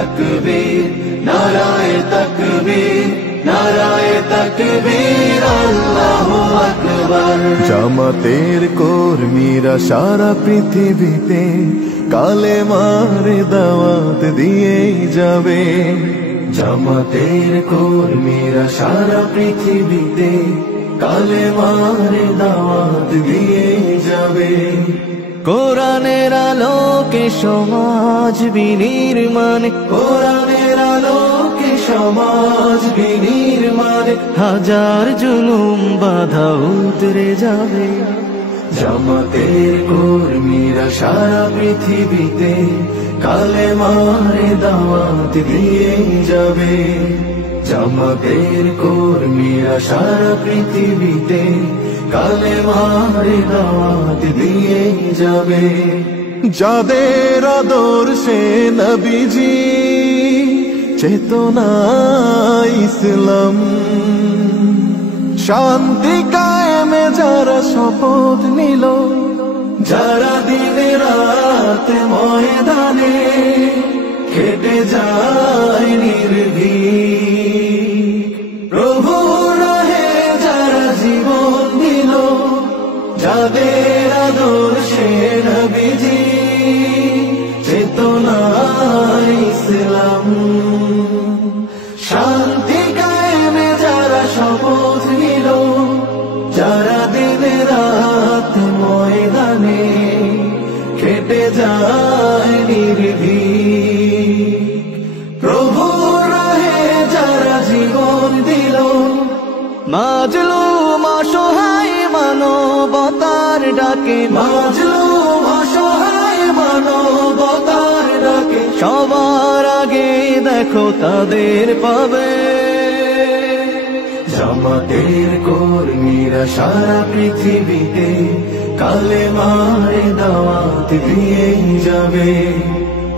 তাকবীর নারায়ে তাকবীর নারায়ে তাকবীর আল্লাহু আকবার। জামাতের কর্মীরা সারা পৃথিবীতে কালেমার দাওয়াত দিয়েই যাবে। জামাতের কর্মীরা সারা পৃথিবীতে কালেমার দাওয়াত দিয়েই যাবে। কোরআনের আলোকে সমাজ বিনির্মাণ, কোরআনের আলোকে সমাজ বিনির্মাণ, হাজার জুলুম বাধা উতরে যাবে। জামাতের কর্মীরা সারা পৃথিবীতে কালেমার দাওয়াত দিয়ে যাবে। জামাতের কর্মীরা সারা পৃথিবীতে কালেমার দাওয়াত দিয়ে যাবে। যাদের আদর্শে নবীজি চেতনা ইসলাম, শান্তি কায়েমে যারা শপথ নিল, যারা দিনে রাত ময়দানে খেটে যায় নির্ভীক, প্রভু রাহে যারা জীবন দিল, যাদের আদর্শে নবীজি চেতনা ইসলাম, শান্তি কায়েমে যারা শপথ নিল, যারা দিনে রাত ময়দানে খেটে যায় নির্ভীক, প্রভু রাহে যারা জীবন দিল, মাজলুম অসহায় মানবতার ডাকে, মাজলুম অসহায় মানবতার ডাকে, সবার আগে দেখো তাদের পাবে। জামাতের কর্মীরা সারা পৃথিবীতে কালেমার দাওয়াত দিয়ে যাবে।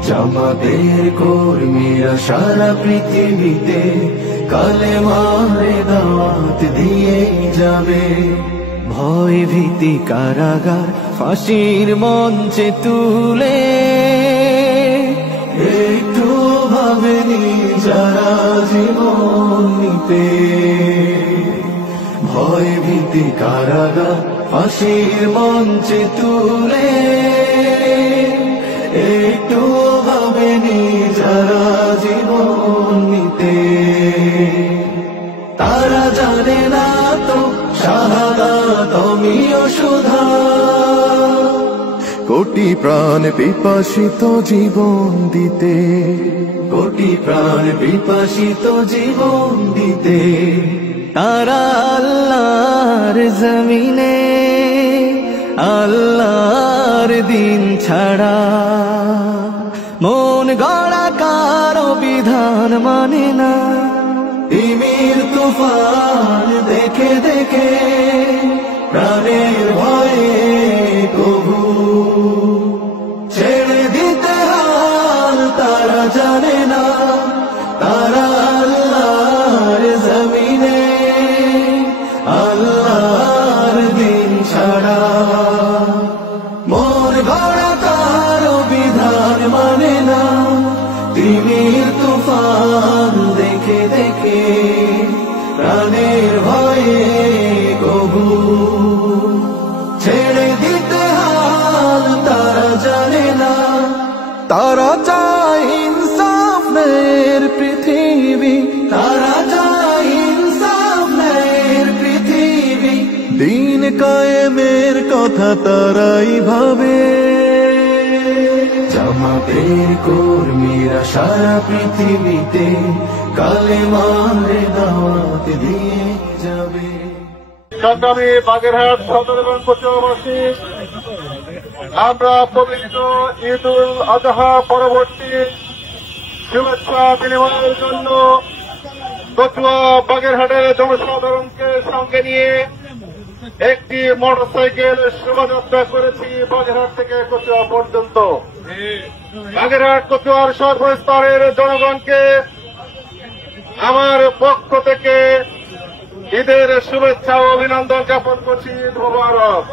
জামাতের কর্মীরা সারা পৃথিবীতে কালেমার দাওয়াত দিয়ে যাবে। ভয় ভীতি কারাগার ফাঁসির মঞ্চে তুলে, একটু ভাবেনি যারা জীবন নিতে, ভয় ভীতি কারাগার ফাঁসির মঞ্চে তুলে, একটু ভাবেনি যারা জীবন নিতে, তারা জানে না তো শাহাদাত অমীয় সুধা, কোটি প্রাণ পিপাসিত জীবন দিতে, কোটি প্রাণ বিপাসিত জীবন দিতে, তারা আল্লাহর জমিনে আল্লাহর দিন ছাড়া মন গড়া কারো বিধান মানে না। তিমির তুফান দেখে দেখে প্রাণের ভয়ে কবু ছেড়ে দিতে হাল তারা জানে না, তারা আল্লাহর জমিনে আল্লাহর দিন ছাড়া মন গড়া কারো বিধান মানে না। তিমির তুফান দেখে দেখে প্রাণের ভয়ে কবু ছেড়ে দিতে হাল তারা জানে না, তারা চায় ইনসাফ ন্যায়ের পৃথিবী, তারা চায় ইনসাফ ন্যায়ের পৃথিবী, দিন কায়েমের কথা তারাই ভাবে। জামাতের কর্মীরা সারা পৃথিবীতে কালেমার দাওয়াত দিয়ে যাবে। সংগ্রামী বাগেরহাট সদর এবং কচুয়াবাসী, আমরা পবিত্র ঈদ উল আজহা পরবর্তী শুভেচ্ছা বিনিময়ের জন্য কচুয়া বাগেরহাটের জনসাধারণকে সঙ্গে নিয়ে একটি মোটরসাইকেল শোভাযাত্রা করেছি বাগেরহাট থেকে কচুয়া পর্যন্ত। বাগেরহাট কচুয়ার সর্বস্তরের জনগণকে আমার পক্ষ থেকে ঈদের শুভেচ্ছা ও অভিনন্দন জ্ঞাপন করছি। ঈদ মোবারক।